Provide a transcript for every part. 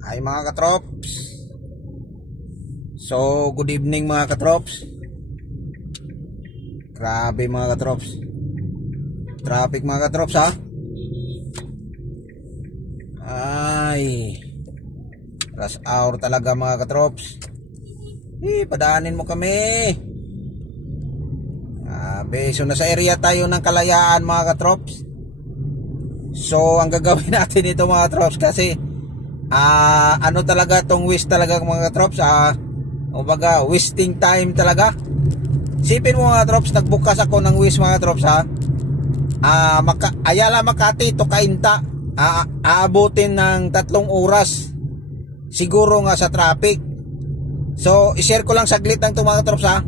Ay mga katrops. So good evening mga katrops. Grabe mga katrops, traffic mga katrops ha. Ay rush hour talaga mga katrops. Padaanin mo kami. So nasa area tayo ng Kalayaan mga katrops. So ang gagawin natin ito mga katrops, kasi ano talaga tong waste talaga mga katrops, kumbaga wasting time talaga. Sipin mo mga katrops, nagbukas ako ng waste mga katrops ha. Ayala Makati to Cainta, aabutin ng 3 oras siguro nga sa traffic. So i-share ko lang saglit ng mga katrops ha.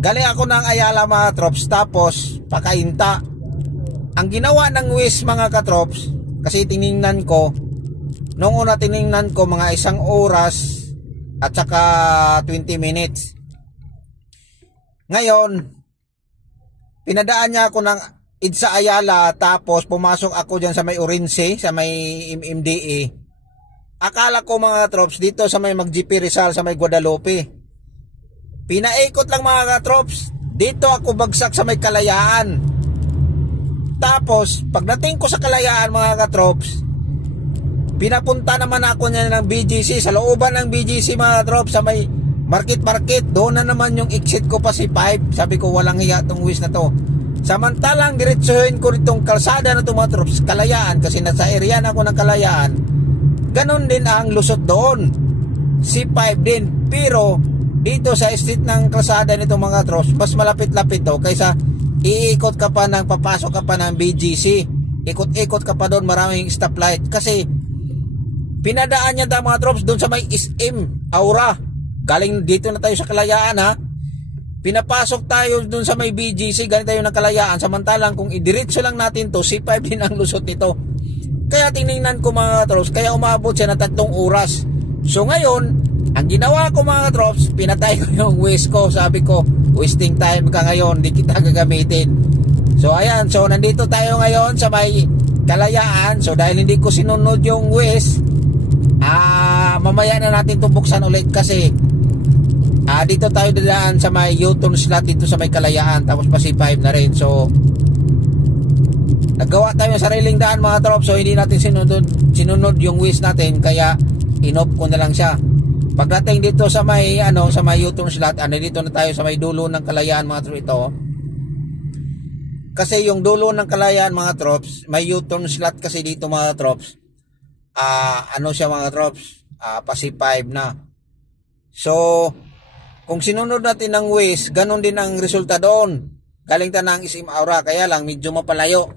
Galing ako ng Ayala mga katrops, tapos pa Cainta. Ang ginawa ng waste mga katrops, kasi tiningnan ko noong una, tiningnan ko mga 1 oras at saka 20 minutes. Ngayon pinadaan niya ako ng Idsa Ayala, tapos pumasok ako dyan sa may Orense, sa may MMDA. Akala ko mga katrops dito sa may Mag-GP Rizal, sa may Guadalupe. Pinaikot lang mga katrops, dito ako bagsak sa may Kalayaan. Tapos pagdating ko sa Kalayaan mga katrops, pinapunta naman ako niya ng BGC, sa looban ng BGC mga katrops, sa may market. Doon na naman yung exit ko pa si 5. Sabi ko walang hiya tong waste na to. Samantalang diretsuhin ko itong kalsada na to mga katrops, Kalayaan, kasi nasa area na ako ng Kalayaan. Ganon din ang lusot doon, si 5 din. Pero dito sa street ng kalsada nito mga katrops, mas malapit-lapit to kaysa iikot ka pa ng, papasok ka pa ng BGC, ikot-ikot ka pa doon, maraming stoplight. Kasi pinadaan niya mga katrops doon sa may SM Aura. Galing dito na tayo sa Kalayaan ha, pinapasok tayo doon sa may BGC, galing tayo ng Kalayaan. Samantalang kung idiretso lang natin to, C5 din ang lusot nito. Kaya tiningnan ko mga katrops, kaya umabot siya ng 3 oras. So ngayon ang ginawa ko mga katrops, pinatay ko yung waste ko. Sabi ko wasting time ka ngayon, di kita gagamitin. So ayan, so nandito tayo ngayon sa may Kalayaan. So dahil hindi ko sinunod yung waste, mamaya na natin itong buksan ulit, kasi dito tayo dadaan sa may U-turn slot dito sa may Kalayaan, tapos pa C5 na rin. So naggawa tayo ng sariling daan mga katrops. So hindi natin sinunod yung waste natin, kaya inop ko na lang siya. Pagdating dito sa may sa may U-turn slot, dito na tayo sa may dulo ng Kalayaan mga trops ito. Kasi yung dulo ng Kalayaan mga trops, may U-turn slot kasi dito mga trops. Siya mga trops, pa-C5 na. So kung sinunod natin ng waste, ganun din ang resulta doon. Galing ta ng SM Aura, kaya lang medyo mapalayo.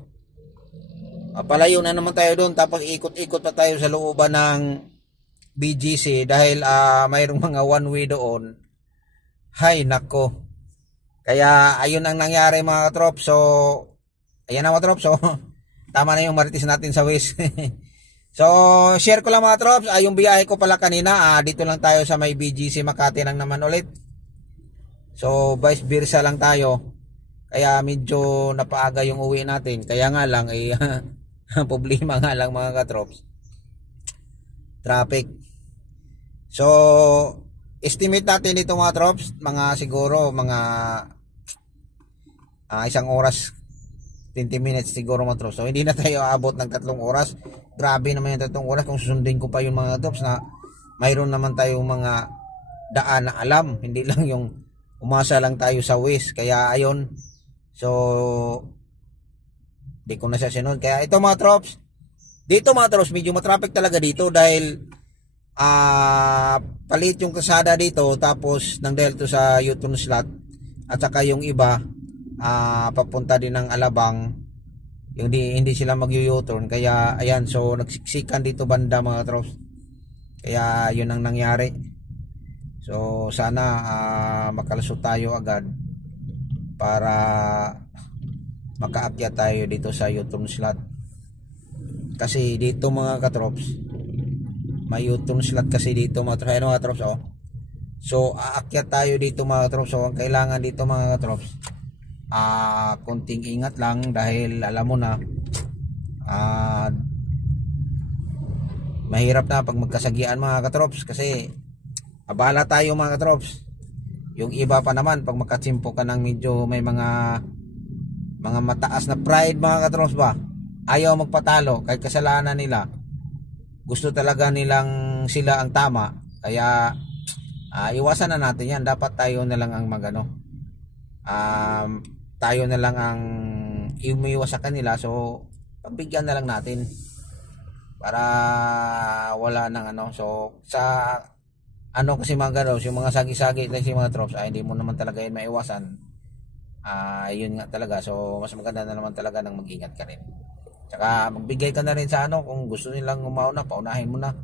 Mapalayo na naman tayo doon, tapos ikot-ikot pa tayo sa looban ng BGC dahil mayroong mga one way doon. Hay nako. Kaya ayun ang nangyari mga katrops. So ayan na mga katrops. So tama na yung marites natin sa waste. So share ko lang mga katrops, yung biyahe ko pala kanina, dito lang tayo sa may BGC Makati lang naman ulit. So vice versa lang tayo, kaya medyo napaaga yung uwi natin. Kaya nga lang problema nga lang mga katrops, traffic. So estimate natin dito mga trops, mga siguro mga 1 oras 20 minutes siguro mga trops. So hindi na tayo aabot ng 3 oras. Grabe naman yung 3 oras kung susundin ko pa yung mga trops na mayroon naman tayong mga daan na alam, hindi lang yung umasa lang tayo sa waste. Kaya ayun, so di ko na siya sinunod. Kaya ito mga trops, dito mga trops medyo matraffic talaga dito dahil palit yung kalsada dito, tapos nang dahil to sa U-turn slot, at saka yung iba papunta din ng Alabang, yung hindi sila mag-U-turn. Kaya ayan, so nagsiksikan dito banda mga trops. Kaya yun ang nangyari. So sana makalusot tayo agad para makaakyat tayo dito sa U-turn slot. Kasi dito mga katrops, may U-turn slot kasi dito mga trops. Ayan mga trops So aakyat tayo dito mga katrops. So ang kailangan dito mga katrops, konting ingat lang, dahil alam mo na mahirap na pag magkasagian mga katrops, kasi abala tayo mga katrops. Yung iba pa naman pag makatsimpo ka ng medyo may mga mataas na pride mga katrops ba, ayaw magpatalo kahit kasalanan nila, gusto talaga nilang sila ang tama. Kaya iwasan na natin yan. Dapat tayo na lang ang tayo na lang ang umiiwas sa kanila. So pagbigyan na lang natin para wala nang so sa kasi mga ganos, yung mga sagi-sagi like si mga trops, hindi mo naman talaga yun maiwasan. Yun nga talaga. So mas maganda na naman talaga nang mag-ingat ka rin. Tsaka magbigay ka na rin sa kung gusto nilang umauna, paunahin mo na.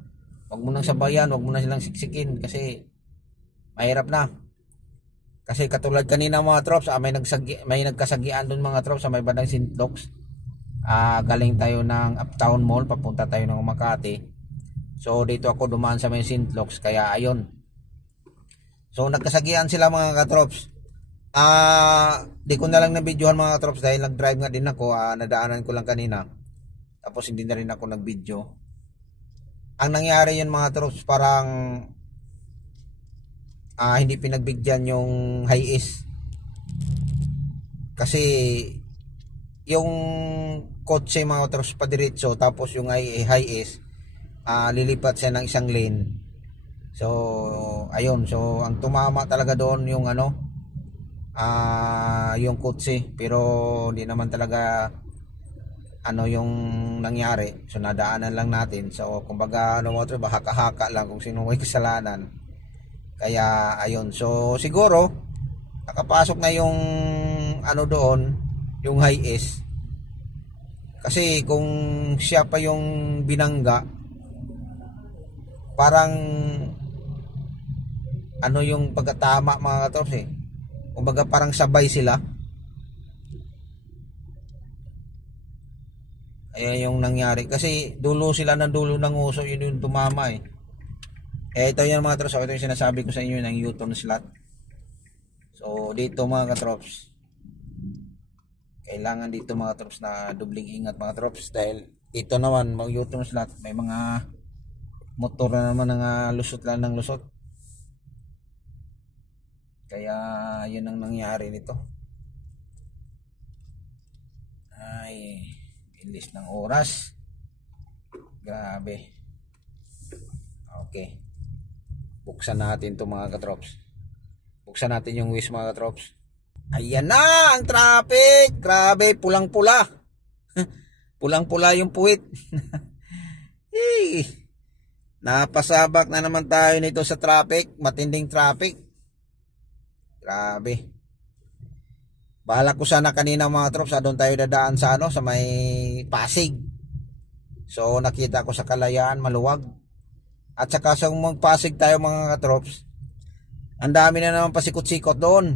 Huwag mo nang sabayan, huwag mo na silang siksikin kasi mahirap na. Kasi katulad kanina mga trops, may nagkasagian doon mga trops sa may bandang Sinlox. Galing tayo ng Uptown Mall, papunta tayo ng Makati. So dito ako dumaan sa may Sinlox, kaya ayun. So nagkasagian sila mga katrops. Di ko na lang nabidyohan mga katrops dahil nag-drive nga din ako. Nadaanan ko lang kanina. Tapos hindi na rin ako nag-video. Ang nangyari yun mga trops, parang hindi pinagbigyan yung high-is. Kasi yung kotse mga trops padiretso, tapos yung high-is lilipat siya ng isang lane. So ayun, so ang tumama talaga doon yung yung kotse, pero hindi naman talaga yung nangyari. So nadaanan lang natin. So kumbaga mo haka-haka lang kung sino may kasalanan. Kaya ayun, so siguro nakapasok na yung doon, yung high-is. Kasi kung siya pa yung binangga, parang yung pagkatama mga katrops kumbaga parang sabay sila. Ayan yung nangyari. Kasi dulo sila ng dulo ng uso, yun yung tumama ito yan mga katrops. Ito yung sinasabi ko sa inyo ng U-turn slot. So dito mga katrops, kailangan dito mga katrops na dubling ingat mga katrops. Dahil ito naman mag U-turn slot, may mga motor na naman ng lusot lang ng lusot. Kaya yun ang nangyari nito. Ay, bilis ng oras. Grabe. Okay. Buksan natin to mga katrops. Buksan natin yung Waze mga katrops. Ayan na ang traffic. Grabe, pulang-pula. Pulang-pula yung puwit. Napasabak na naman tayo nito sa traffic. Matinding traffic. Grabe. Bahala ko sana kanina mga trops, doon tayo dadaan sa sa may Pasig. So nakita ko sa Kalayaan maluwag. At saka sa magpasig tayo mga katrops, ang dami na naman pasikot-sikot doon.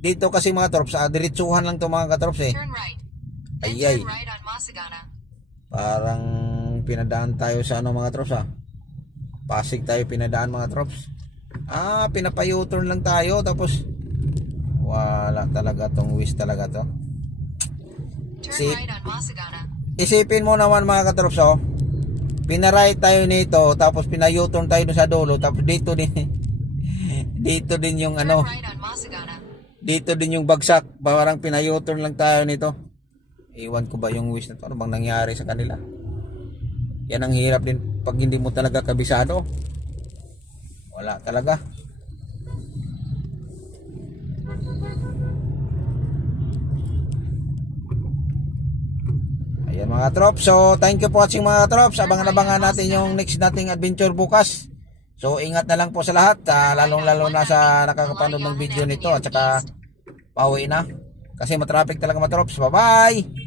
Dito kasi mga trops, diretsuhan lang to mga katrops Ayay. Parang pinadaan tayo sa mga trops Pasig tayo pinadaan mga trops. Pinapayuturn lang tayo, tapos wala talaga tong Waze talaga to. Isipin mo naman mga katrops pinaray tayo nito, tapos pinayuturn tayo sa dulo, tapos dito din dito din yung dito din yung bagsak, parang pinayuturn lang tayo nito. Iwan ko ba yung Waze na to, ano bang nangyari sa kanila? Yan ang hirap din pag hindi mo talaga kabisado. Wala talaga. Ayan mga trops. So thank you for watching mga trops. Abangan natin yung next nating adventure bukas. So ingat na lang po sa lahat, lalong-lalo na sa nakakapanood ng video nito, at saka pauwi na kasi matraffic talaga mga trops. Bye bye.